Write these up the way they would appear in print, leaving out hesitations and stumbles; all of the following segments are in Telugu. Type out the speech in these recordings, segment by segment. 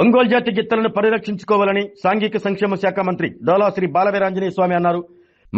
ఒంగోలు జాతి గిత్తలను పరిరక్షించుకోవాలని సాంఘిక సంక్షేమ శాఖ మంత్రి డోలా శ్రీ బాలవీరాంజనేయ స్వామి అన్నారు.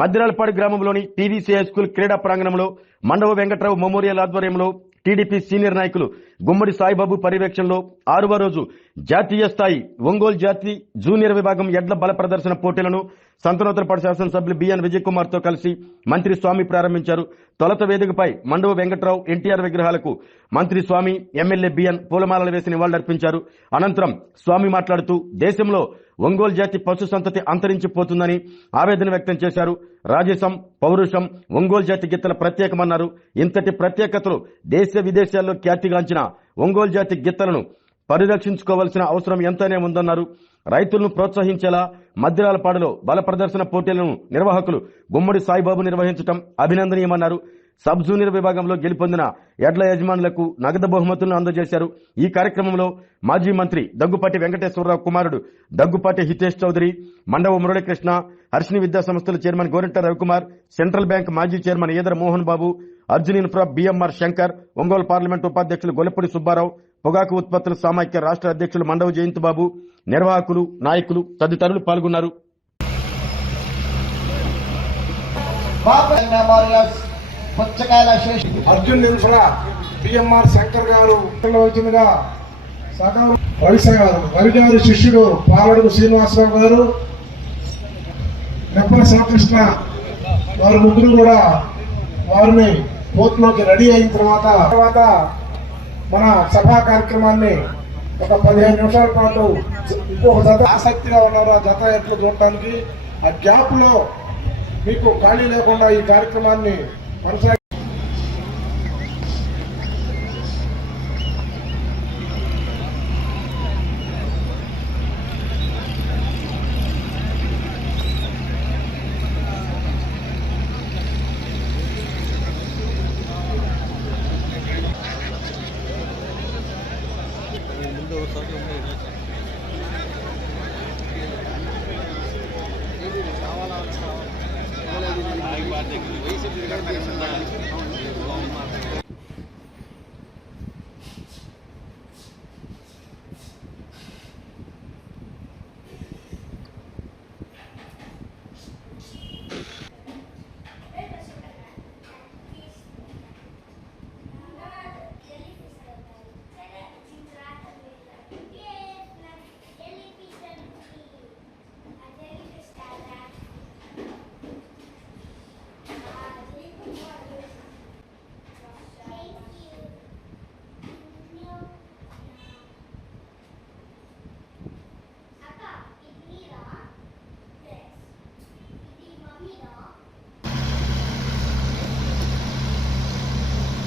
మద్దిరాలపాడు గ్రామంలోని టీవీసీ హై స్కూల్ క్రీడా ప్రాంగణంలో మండవ వెంకట్రావు మెమోరియల్ ఆధ్వర్యంలో టీడీపీ సీనియర్ నాయకులు గుమ్మడి సాయిబాబు పర్యవేక్షణలో 6వ రోజు జాతీయ స్థాయి ఒంగోలు జాతి జూనియర్ విభాగం ఎడ్ల బల ప్రదర్శన పోటీలను సంతనూతలపాడు శాసనసభ్యులు బిఎన్ విజయ్ కుమార్ తో కలిసి మంత్రి స్వామి ప్రారంభించారు. తొలత వేదికపై మండవ వెంకట్రావు ఎన్టీఆర్ విగ్రహాలకు మంత్రి స్వామి ఎమ్మెల్యే బిఎన్ పూలమాలలు వేసి నివాళులర్పించారు. అనంతరం స్వామి మాట్లాడుతూ దేశంలో ఒంగోలు జాతి పశు సంతతి అంతరించిపోతుందని ఆవేదన వ్యక్తం చేశారు. రాజసం, పౌరుషం ఒంగోలు జాతి గిత్తల ప్రత్యేకమన్నారు. ఇంతటి ప్రత్యేకతలు దేశ విదేశాల్లో ఖ్యాతిగాంచిన ఒంగోలు జాతి గిత్తలను పరిరక్షించుకోవాల్సిన అవసరం ఎంతనే ఉందన్నారు. రైతులను ప్రోత్సహించేలా మద్దిరాలపాడులో బల ప్రదర్శన పోటీలను నిర్వాహకులు గుమ్మడి సాయిబాబు నిర్వహించడం అభినందనీయమన్నారు. సబ్ జూనియర్ విభాగంలో గెలుపొందిన ఎడ్ల యజమానులకు నగదు బహుమతులను అందజేశారు. ఈ కార్యక్రమంలో మాజీ మంత్రి దగ్గుపాటి వెంకటేశ్వరరావు కుమారుడు దగ్గుపాటి హితేష్ చౌదరి, మండవ మురళీకృష్ణ, హర్షిని విద్యా సంస్థల chairman Gorinta Ravikumar, central bank మాజీ chairman Edara Mohan Babu, Arjun infra BMR Shankar, Ongole parliament ఉపాధ్యక్షులు గొల్లపూడి సుబ్బారావు, పొగాకు ఉత్పత్తుల సమాఖ్య రాష్ట్ర అధ్యక్షులు మండవ జయంత్ బాబు, నిర్వాహకులు, నాయకులు తదితరులు పాల్గొన్నారు. అర్జున్ ఇన్ఫ్రా బిఎంఆర్ శంకర్ గారు వచ్చిందిగా రవి గారి శిష్యుడు పాలడుగు శ్రీనివాసరావు గారు, నెప్పల శివకృష్ణ వారి ముగ్గురు కూడా వారిని కోర్టులోకి రెడీ అయిన తర్వాత మన సభా కార్యక్రమాన్ని ఒక 15 నిమిషాల పాటు ఇంకొక జత ఆసక్తిగా ఉన్నారు ఆ జత ఎట్లు చూడటానికి. ఆ గ్యాప్ లో మీకు ఖాళీ లేకుండా ఈ కార్యక్రమాన్ని కొనసాగి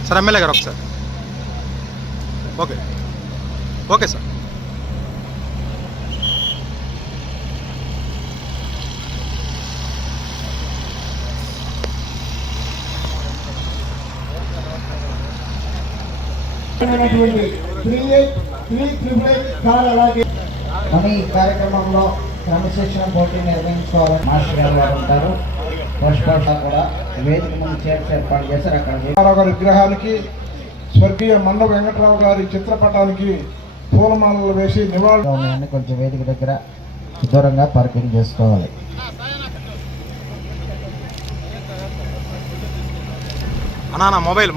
సార్ ఎమ్మెల్యే గారు ఒకసారి. Okay okay sir. మన ఈ కార్యక్రమంలో క్రమశిక్షణ పోటీ నిర్వహించుకోవాలని మాస్టర్ గారు ఉంటారు. కూడా వేదిక ముందు చైర్స్ ఏర్పాటు చేశారు. అక్కడ గారి విగ్రహానికి, స్వర్గీయ మండవ వెంకట్రావు గారి చిత్రపటానికి పూలమాలలు వేసి నివాళులు కొంచెం వేదిక దగ్గర దూరంగా పార్కింగ్ చేసుకోవాలి. మొబైల్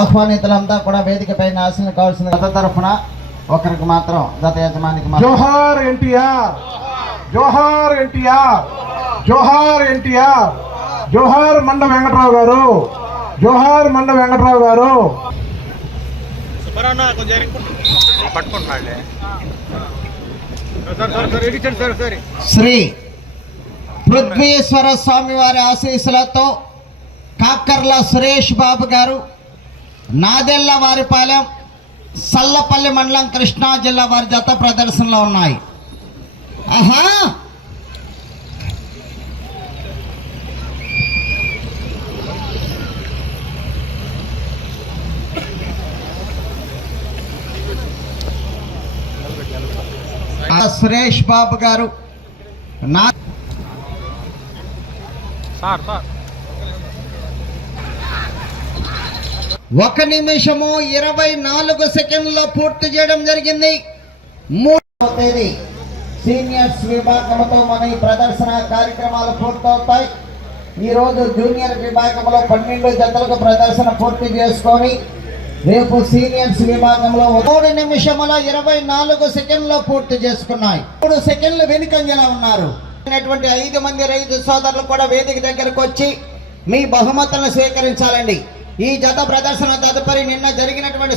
ఆహ్వానితులంతా కూడా వేదిక పైన ఆశలు కావాల్సిన గత తరఫున ఒకరికి మాత్రం గత యజమానికి జోహార్ ఎన్టీఆర్, జోహార్ ఎన్టీఆర్, జోహార్ ఎన్టీఆర్, జోహార్ మండ వెంకట్రావు గారు, జోహార్ మండ వెంకట్రావు గారు. శ్రీ పృథ్వీశ్వర స్వామి వారి ఆశీస్సులతో కాకర్ల సురేష్ బాబు గారు, నాదెళ్ల వారిపాలెం, సల్లపల్లి మండలం, కృష్ణా జిల్లా వారి జత ప్రదర్శనలో ఉన్నాయి. ఆహా, సురేష్ బాబు గారు, నా సార్ 1 నిమిషము 24 సెకండ్లలో పూర్తి చేయడం జరిగింది. 3వ తేదీ సీనియర్స్ విభాగంతో మన ఈ ప్రదర్శన కార్యక్రమాలు పూర్తవుతాయి. ఈరోజు జూనియర్ విభాగంలో 12 జతలకు ప్రదర్శన పూర్తి చేసుకొని రేపు సీనియర్స్ విభాగంలో 3 నిమిషముల 24 సెకండ్లో పూర్తి చేసుకున్నాయి. 3 సెకండ్లు వెనుకంజలో ఉన్నారు. 5 మంది రైతు సోదరులు కూడా వేదిక దగ్గరకు వచ్చి మీ బహుమతులను స్వీకరించాలండి. ఈ జత ప్రదర్శన తదుపరి నిన్న జరిగినటువంటి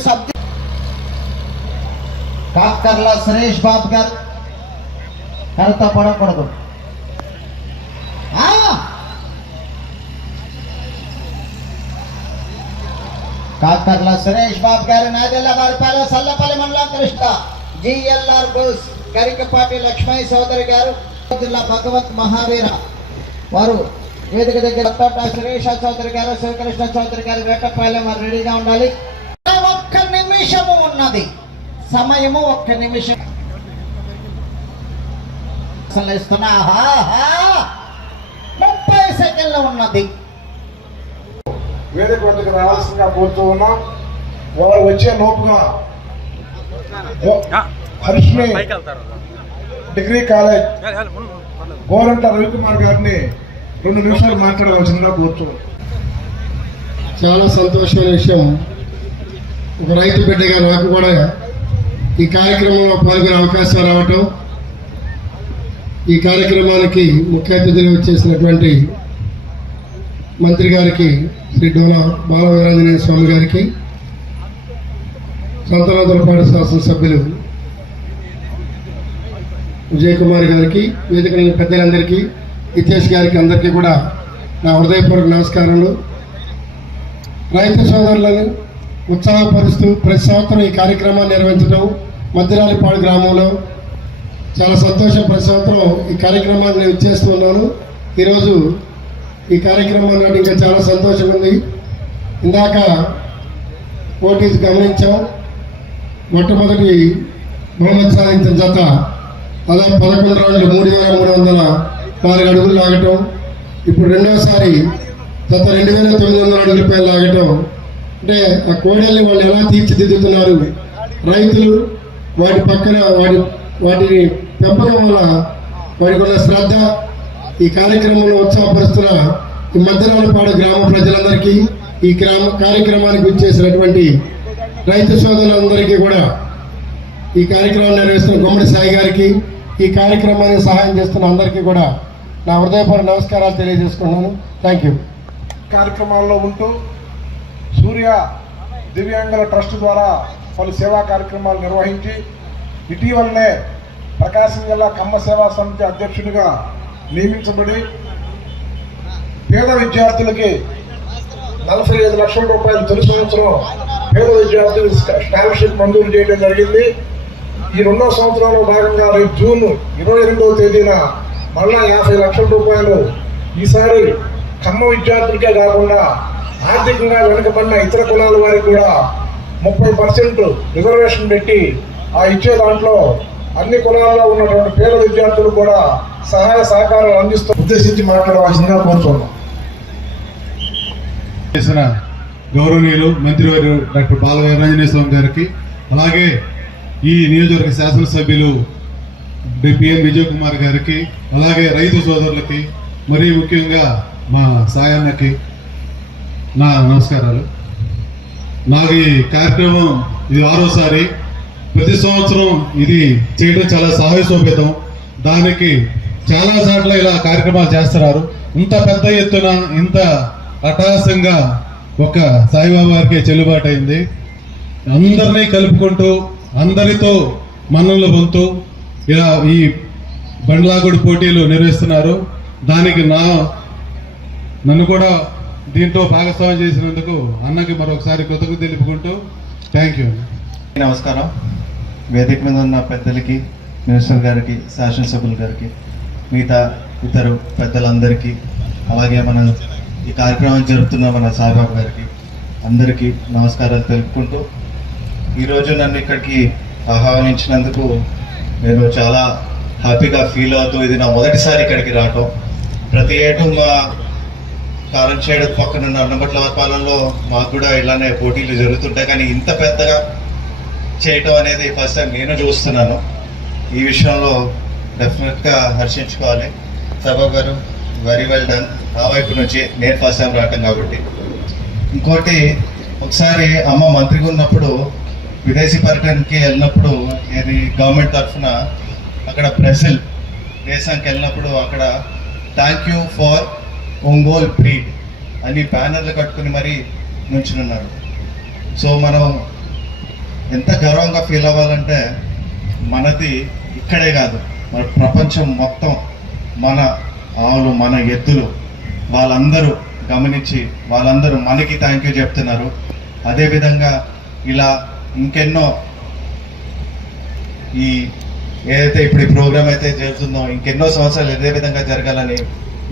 కాకర్ల సురేష్ బాబు గారు కరత పడకూడదు. కాకర్ల సురేష్ బాబు గారు నాదెల్ల వారిపాలెం సల్లపల్లి మండలం కృష్ణ జిఎల్ఆర్ బోస్ కరికపాటి లక్ష్మయ్య చౌదరి గారు జిల్లా భగవత్ మహావీర వారు వేదిక దగ్గర తోట సురేష చౌదరి గారు శివకృష్ణ చౌదరి గారు వేటపాలెం వారు రెడీగా ఉండాలి. 1 నిమిషము ఉన్నది సమయము. 1 నిమిషం ఇస్తున్నా 30 సెకండ్లు ఉన్నది. వేదిక వద్దకు రావాల్సిందిగా కోరుతూ ఉన్నాం. వారు వచ్చే లోపుగా హర్ష్ని డిగ్రీ కాలేజ్ గోరంట రవికుమార్ గారిని 2 నిమిషాలు మాట్లాడవలసిందిగా కోరుతున్నాం. చాలా సంతోషమైన విషయం. ఒక రైతు బిడ్డగా నాకు కూడా ఈ కార్యక్రమంలో పాల్గొనే అవకాశం రావటం, ఈ కార్యక్రమానికి ముఖ్య అతిథులు వచ్చేసినటువంటి మంత్రి గారికి శ్రీ డోలా బాలవీరాంజనేయ స్వామి గారికి, సంతనాదులపాటి శాసనసభ్యులు విజయ్ కుమార్ గారికి, వేదిక పెద్దలందరికీ, హితేష్ గారికి అందరికీ కూడా నా హృదయపూర్వక నమస్కారాలు. రైతు సోదరులను ఉత్సాహపరుస్తూ ప్రతి సంవత్సరం ఈ కార్యక్రమాన్ని నిర్వహించడం మద్దిరాలిపాడు గ్రామంలో చాలా సంతోషం. ప్రతి సంవత్సరం ఈ కార్యక్రమాన్ని నేను చేస్తూ ఉన్నాను. ఈరోజు ఈ కార్యక్రమాన్ని ఇంకా చాలా సంతోషం ఉంది. ఇందాక పోటీస్ గమనించాం. మొట్టమొదటి బహుమతి సాధించిన జత దాదాపు 11 రౌండ్లు 3304 అడుగులు లాగటం. ఇప్పుడు రెండవసారి గత 2900 అడుగులపై లాగటం. అంటే ఆ కోడల్ని వాళ్ళు ఎలా తీర్చిదిద్దుతున్నారు రైతులు, వాటి పక్కన వాటిని పెంపకం వల్ల వాటికి ఉన్న శ్రద్ధ, ఈ కార్యక్రమంలో ఉత్సాహపరుస్తున్న ఈ మద్దిరాలపాడు గ్రామ ప్రజలందరికీ, ఈ కార్యక్రమానికి వచ్చేసినటువంటి రైతు సోదరులందరికీ కూడా, ఈ కార్యక్రమం నిర్వహిస్తున్న గుమ్మడి సాయి గారికి, ఈ కార్యక్రమానికి సహాయం చేస్తున్న అందరికీ కూడా నా హృదయపూర్వక నమస్కారాలు తెలియజేసుకున్నాను. Thank you. కార్యక్రమాల్లో ఉంటూ సూర్య దివ్యాంగుల ట్రస్ట్ ద్వారా పలు సేవా కార్యక్రమాలు నిర్వహించి ఇటీవలనే ప్రకాశం జిల్లా కమ్మ సేవా సమితి అధ్యక్షుడిగా నియమించబడి పేద విద్యార్థులకి 45 లక్షల రూపాయలు తొలి సంవత్సరం పేద విద్యార్థులకు స్కాలర్షిప్ మంజూరు చేయడం జరిగింది. ఈ 2వ సంవత్సరంలో భాగంగా రేపు జూన్ 22వ తేదీన మళ్ళా 50 లక్షల రూపాయలు ఈసారి కమ్మ విద్యార్థులకే కాకుండా ఆర్థికంగా వెనుకబడిన ఇతర కులాల వారికి కూడా 30% రిజర్వేషన్ పెట్టి ఆ ఇచ్చే దాంట్లో అన్ని కులాల్లో ఉన్నటువంటి పేద విద్యార్థులు కూడా సహాయ సహకారాలు అందిస్తూ ఉద్దేశించి మాట్లాడవలసిందిగా కోరుతున్నాం. చేసిన గౌరవనీయులు మంత్రివర్యులు డాక్టర్ బాలవీరాంజనేయ స్వామి గారికి, అలాగే ఈ నియోజకవర్గ శాసనసభ్యులు పిఎన్ విజయ్ కుమార్ గారికి, అలాగే రైతు సోదరులకి, మరీ ముఖ్యంగా మా సాయన్నకి నా నమస్కారాలు. నాకు ఈ కార్యక్రమం ఇది 6వసారి. ప్రతి సంవత్సరం ఇది చేయడం చాలా సాహసోపేతం. దానికి చాలా చోట్ల ఇలా కార్యక్రమాలు చేస్తున్నారు. ఇంత పెద్ద ఎత్తున ఇంత అట్టహాసంగా ఒక సాయిబాబా గారికి చెల్లుబాటు అయింది. అందరినీ కలుపుకుంటూ అందరితో మన్ననలు పొందుతూ ఇలా ఈ బండ్లాగుడి పోటీలు నిర్వహిస్తున్నారు. దానికి నన్ను కూడా దీంట్లో భాగస్వామ్యం చేసినందుకు అన్నకి మరొకసారి కృతజ్ఞత తెలుపుకుంటూ థ్యాంక్ యూ. నమస్కారం. వేదిక మీద ఉన్న పెద్దలకి, మినిస్టర్ గారికి, శాసనసభ్యుల గారికి, మిగతా ఇతర పెద్దలందరికీ, అలాగే మన ఈ కార్యక్రమం జరుపుతున్న మన సాయిబాబు గారికి అందరికీ నమస్కారాలు తెలుపుకుంటూ, ఈరోజు నన్ను ఇక్కడికి ఆహ్వానించినందుకు నేను చాలా హ్యాపీగా ఫీల్ అవుతూ, ఇది నా మొదటిసారి ఇక్కడికి రావటం. ప్రతి ఏటూ మా కారంచేడు పక్కన ఉన్న అన్నబట్లపాలెంలో మాకు కూడా ఇలానే పోటీలు జరుగుతుంటాయి, కానీ ఇంత పెద్దగా చేయటం అనేది ఫస్ట్ టైం నేను చూస్తున్నాను. ఈ విషయంలో డెఫినెట్గా హర్షించుకోవాలి. సభా గారు వెరీ వెల్ డన్. నా వైపు నుంచి నేను ఫస్ట్ టైం రావటం కాబట్టి. ఇంకోటి, ఒకసారి అమ్మ మంత్రిగా ఉన్నప్పుడు విదేశీ పర్యటనకి వెళ్ళినప్పుడు ఇది గవర్నమెంట్ తరఫున అక్కడ బ్రెజిల్ దేశానికి వెళ్ళినప్పుడు అక్కడ thank you for Ongole breed అని బ్యానర్లు కట్టుకుని మరీ నుంచున్నారు. సో మనం ఎంత గర్వంగా ఫీల్ అవ్వాలంటే మనది ఇక్కడే కాదు, మన ప్రపంచం మొత్తం మన ఆవులు, మన ఎద్దులు వాళ్ళందరూ గమనించి వాళ్ళందరూ మనకి థ్యాంక్ యూ చెప్తున్నారు. అదేవిధంగా ఇలా ఇంకెన్నో ఈ ఏదైతే ఇప్పుడు ఈ ప్రోగ్రామ్ అయితే జరుగుతుందో ఇంకెన్నో సంవత్సరాలు ఇదే విధంగా జరగాలని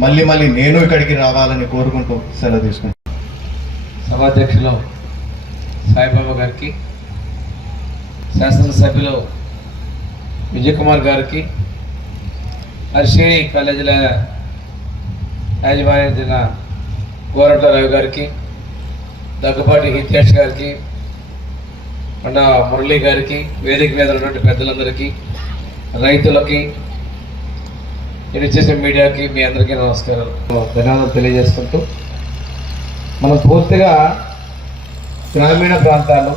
మళ్ళీ నేను ఇక్కడికి రావాలని కోరుకుంటూ సెలవు తీసుకుంటాను. సభాధ్యక్షులు సాయిబాబా గారికి, శాసనసభ్యులు విజయ్ కుమార్ గారికి, హర్షిణి కాలేజీల యాజమాన్య గోరంట్ల రవి గారికి, దగ్గుపాటి హితేష్ గారికి, అండ్ మురళి గారికి, వేదిక మీద ఉన్నటువంటి పెద్దలందరికీ, రైతులకి, ఇది చేసే మీడియాకి మీ అందరికీ నమస్కారాలు, ధన్యవాదాలు తెలియజేసుకుంటూ, మనం పూర్తిగా గ్రామీణ ప్రాంతాలు.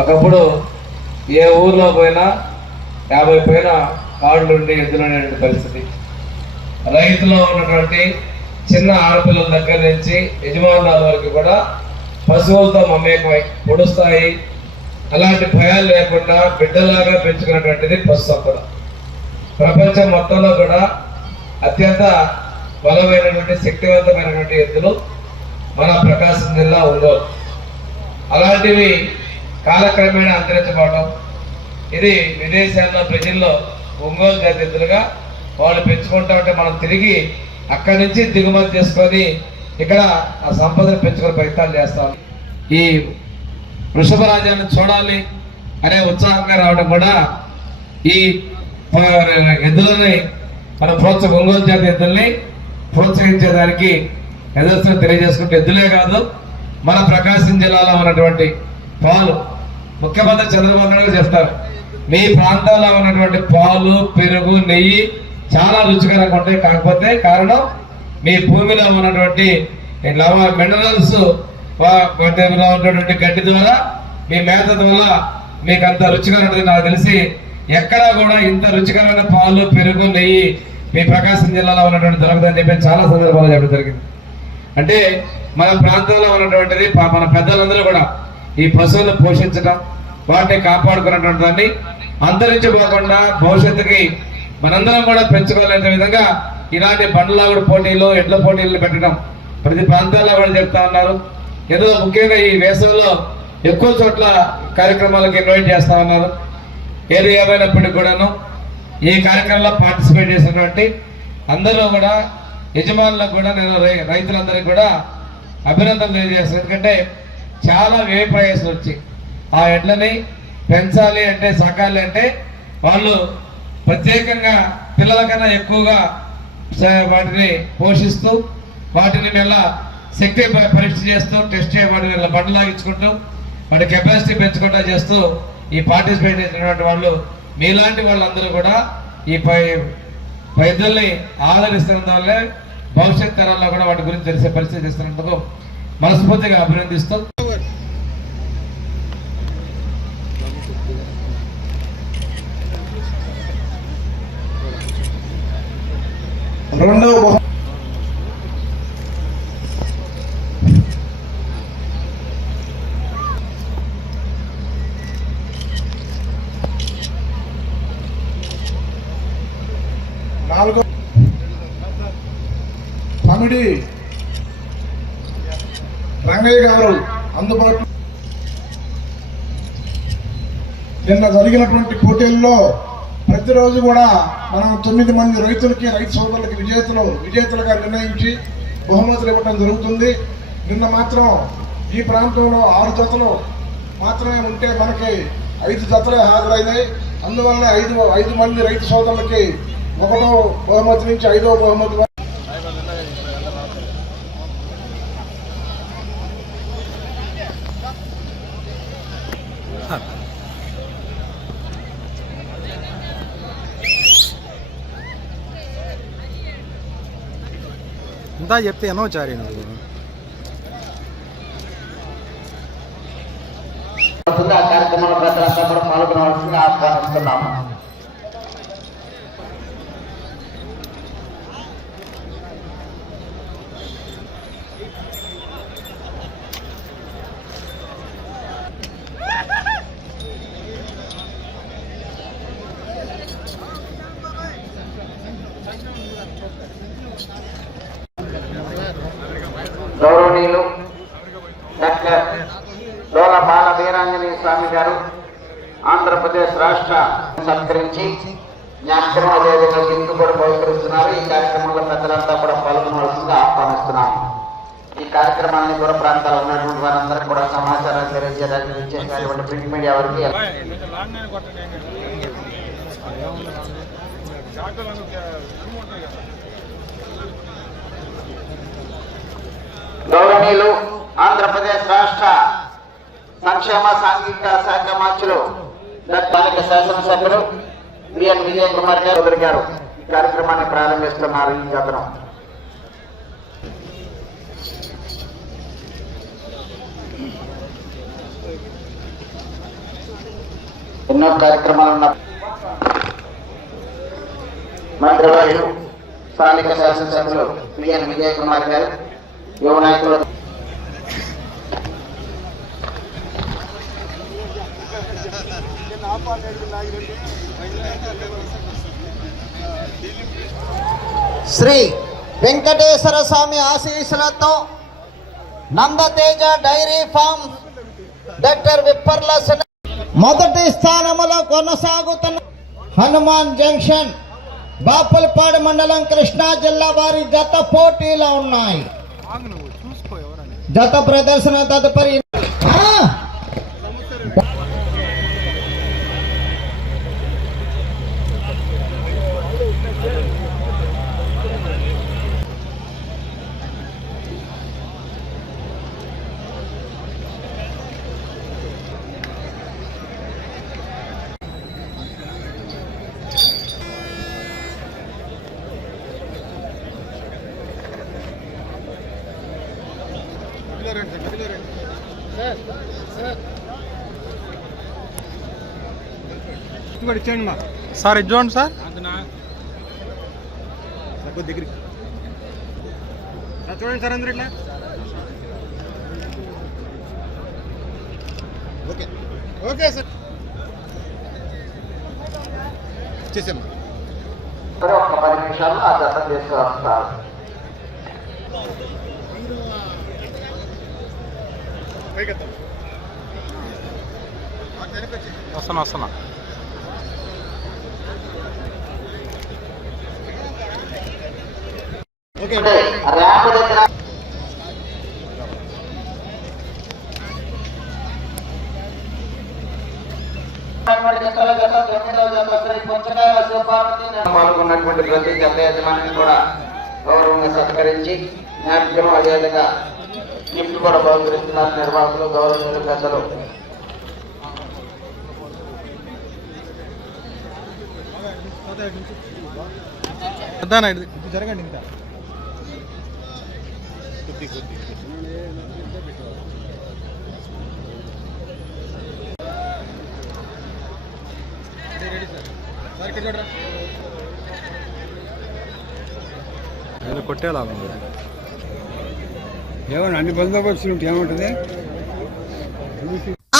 ఒకప్పుడు ఏ ఊర్లో పోయినా 50 పైన కాళ్ళు ఉండి ఎద్దులు ఉండేటువంటి పరిస్థితి. రైతులో ఉన్నటువంటి చిన్న ఆడపిల్లల దగ్గర నుంచి యజమానుల వరకు కూడా పశువులతో మమేకమై పొడుస్తాయి. అలాంటి భయాలు లేకుండా బిడ్డలాగా పెంచుకున్నటువంటిది పశు సంపద. ప్రపంచం మొత్తంలో కూడా అత్యంత బలమైనటువంటి శక్తివంతమైనటువంటి ఎద్దులు మన ప్రకాశం జిల్లా ఒంగోలు. అలాంటివి కాలక్రమేణా అంతరించబడటం, ఇది విదేశాల్లో ప్రజల్లో ఒంగోలు జాతి ఎద్దులుగా వాళ్ళు పెంచుకుంటా ఉంటే మనం తిరిగి అక్కడి నుంచి దిగుమతి చేసుకొని ఇక్కడ ఆ సంపదను పెంచుకునే ప్రయత్నాలు చేస్తాం. ఈ వృషభ రాజ్యాన్ని చూడాలి అనే ఉత్సాహంగా రావడం కూడా ఈ ఎద్దులని మన ఒంగోలు జాతి ఎద్దుల్ని ప్రోత్సహించేదానికి ఎదురుస్తున్న తెలియజేసుకుంటే, ఎద్దులే కాదు మన ప్రకాశం జిల్లాలో ఉన్నటువంటి పాలు, ముఖ్యమంత్రి చంద్రబాబు నాయుడు చెప్తారు, మీ ప్రాంతాల్లో ఉన్నటువంటి పాలు, పెరుగు, నెయ్యి చాలా రుచికరంగా ఉంటాయి. కాకపోతే కారణం మీ భూమిలో ఉన్నటువంటి మినరల్స్ ఉన్నటువంటి గడ్డి ద్వారా, మీ మేత వల్ల మీకు అంత రుచిగా ఉంటుంది. నాకు తెలిసి ఎక్కడా కూడా ఇంత రుచికరమైన పాలు, పెరుగు, నెయ్యి మీ ప్రకాశం జిల్లాలో ఉన్నటువంటి దొరకదని చెప్పి చాలా సందర్భాలు చెప్పడం జరిగింది. అంటే మన ప్రాంతంలో ఉన్నటువంటిది మన పెద్దలందరూ కూడా ఈ పశువులను పోషించడం, వాటిని కాపాడుకున్నటువంటి దాన్ని అంతరించిపోకుండా భవిష్యత్తుకి మనందరం కూడా పెంచుకోలేని విధంగా ఇలాంటి బండ్లాగుడు పోటీలు, ఎడ్ల పోటీలు పెట్టడం ప్రతి ప్రాంతాల్లో కూడా చెప్తా ఉన్నారు. ఏదో ముఖ్యంగా ఈ వేసవిలో ఎక్కువ చోట్ల కార్యక్రమాలకు ఇన్వైట్ చేస్తా ఉన్నారు. ఏది ఏమైనప్పటికీ కూడాను ఈ కార్యక్రమంలో పార్టిసిపేట్ చేసినటువంటి అందరూ కూడా యజమానులకు కూడా నేను రైతులందరికీ కూడా అభినందనలు తెలియజేస్తాను. ఎందుకంటే చాలా వ్యయ ప్రయాసం వచ్చి ఆ ఎడ్లని పెంచాలి అంటే, సాకాలి అంటే వాళ్ళు ప్రత్యేకంగా పిల్లల కన్నా ఎక్కువగా వాటిని పోషిస్తూ, వాటిని మెల్ల శక్తి పరీక్ష చేస్తూ, టెస్ట్ వాటిని బండ్లాగించుకుంటూ, వాటి కెపాసిటీ పెంచుకుంటూ చేస్తూ ఈ పార్టిసిపేట్ చేసినటువంటి వాళ్ళు, మీలాంటి వాళ్ళందరూ కూడా ఈ వైద్యుల్ని ఆదరిస్తున్న వల్లే భవిష్యత్ తరాల్లో కూడా వాటి గురించి తెలిసే పరిస్థితి ఇస్తున్నందుకు మనస్ఫూర్తిగా అభినందిస్తూ, రెండవ నాలుగో కమిటీ రంగయ్య గారు అందుబాటులో. నిన్న జరిగినటువంటి పోటీల్లో ప్రతిరోజు కూడా మనం 9 మంది రైతులకి, రైతు సోదరులకి విజేతలుగా నిర్ణయించి బహుమతులు ఇవ్వడం జరుగుతుంది. నిన్న మాత్రం ఈ ప్రాంతంలో 6 జతలు మాత్రమే ఉంటే మనకి 5 జతలే హాజరైనాయి. అందువల్ల 5 మంది రైతు సోదరులకి 1వ బహుమతి నుంచి 5వ బహుమతి అంతా చెప్తే ఎన్నో చారి నువ్వు ఆ కార్యక్రమంలో ప్రజలంతా కూడా పాల్గొనవలసిందిగా ఆహ్వానిస్తున్నాము. గౌరవనీయులు డాక్టర్ డోల బాల వీరాంజనేయ స్వామి గారు ఆంధ్రప్రదేశ్ రాష్ట్ర సత్కరించి జ్ఞాపకం అదేవిధంగా గిఫ్ట్ కూడా బహుకరిస్తున్నారు. ఈ కార్యక్రమంలో పెద్దలంతా కూడా పాల్గొనవలసిందిగా ఆహ్వానిస్తున్నాము. ఈ కార్యక్రమాన్ని దూర ప్రాంతాల్లో ఉన్నటువంటి వారందరికీ కూడా సమాచారం తెలియజేయడానికి ఇచ్చేసినటువంటి ప్రింట్ మీడియా వారికి గౌరవనీయులు ఆంధ్రప్రదేశ్ రాష్ట్ర సంక్షేమ సాంఘిక శాఖ మంత్రులు స్థానిక శాసనసభ్యులు బిఎన్ విజయ్ కుమార్ గారు గారు ఈ కార్యక్రమాన్ని ప్రారంభిస్తున్నారు. ఈ జాతర ఎన్నో కార్యక్రమాలు ఉన్న మంత్రివర్యులు స్థానిక శాసనసభ్యులు బిఎన్ విజయ్ కుమార్ గారు యువ నాయకులు శ్రీ వెంకటేశ్వర స్వామి ఆశీస్సులతో Nandateja dairy farm doctor Vipparla మొదటి స్థానంలో కొనసాగుతున్న హనుమాన్ జంక్షన్ బాపులపాడు మండలం కృష్ణా జిల్లా వారి జత పోటీలో ఉన్నాయి. జత ప్రదర్శన తదుపరి సార్ ఇచ్చోండి సార్ దగ్గరికి చూడండి సార్ అందరూ ఇట్లా ఓకే ఓకే సార్ చేసాం ఒక 10 నిమిషాల్లో ఆ జత తీసుకువస్తారు. వస్తున్నా ర్యాంపు దగ్గర పాల్గొన్నటువంటి ప్రతి జత యజమాని కూడా గౌరవంగా సత్కరించి జ్ఞాపకం అదేవిధంగా గిఫ్ట్ కూడా బహుకరిస్తున్నారు నిర్వాహకులు గౌరవనీయులు పెద్దలు. జరగండి ఇంకా కొట్టేలాగా ఏమన్నా అన్ని బందోబస్తులు ఉంటే ఏముంటుంది.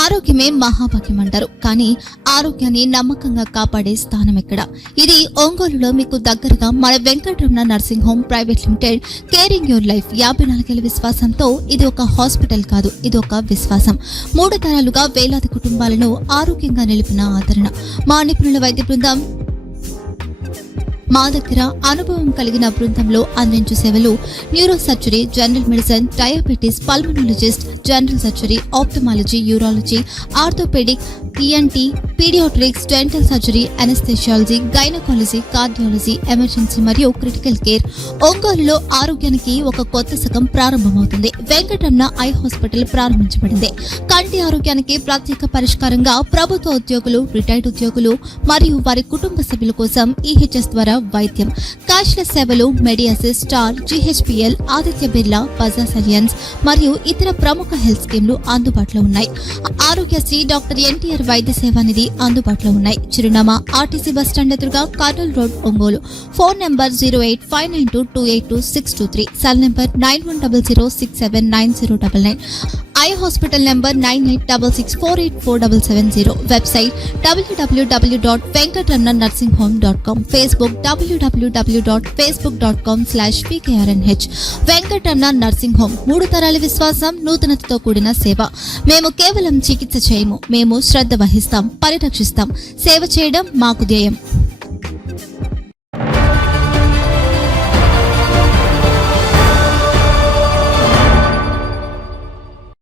ఆరోగ్యమే మహాభాగ్యం అంటారు, కానీ ఆరోగ్యాన్ని నమ్మకంగా కాపాడే స్థానం ఎక్కడ? ఇది ఒంగోలులో మీకు దగ్గరగా మన Venkataramana nursing home private limited. Caring your life 54 విశ్వాసంతో ఇది ఒక హాస్పిటల్ కాదు, ఇది ఒక విశ్వాసం. 3 తరాలుగా వేలాది కుటుంబాలను ఆరోగ్యంగా నిలిపిన ఆదరణ. మా నిపుణుల వైద్య బృందం మా దగ్గర అనుభవం కలిగిన బృందంలో అందించే సేవలు neurosurgery, general medicine, diabetes, pulmonologist, general surgery, ophthalmology, urology, orthopaedic, ENT, paediatrics, dental surgery, anaesthesiology, gynaecology, cardiology, emergency మరియు క్రిటికల్ కేర్. ఒంగోలులో ఆరోగ్యానికి ఒక కొత్త శకం ప్రారంభమవుతుంది. వెంకటరమణ ఐ హాస్పిటల్ ప్రారంభించబడింది. కంటి ఆరోగ్యానికి ప్రత్యేక పరిష్కారంగా ప్రభుత్వ ఉద్యోగులు, రిటైర్డ్ ఉద్యోగులు మరియు వారి కుటుంబ సభ్యుల కోసం ఈహెచ్ఎస్ ద్వారా వైద్యం, క్యాష్లెస్ సేవలు, Medi Assist, Star, GHPL, Aditya Birla, Bajaj Allianz మరియు ఇతర ప్రముఖ హెల్త్ స్కీమ్లు అందుబాటులో ఉన్నాయి. ఆరోగ్యశ్రీ, డాక్టర్ NTR వైద్య సేవా నిధి అందుబాటులో ఉన్నాయి. చిరునామా RTC బస్ స్టాండ్ ఎదురుగా, Kurnool road, Ongole. Phone number 08592282623, cell number 9100679099, eye hospital number 9866484770, website www.venkatramannursing.com, Facebook www.facebook.com/pkrnh. Venkataramana nursing home, 3 తరాల విశ్వాసం, నూతనతతో కూడిన సేవ. మేము కేవలం చికిత్స చేయము, మేము శ్రద్ధ వహిస్తాం, పరిరక్షిస్తాం. సేవ చేయడం మాకు ధ్యేయం.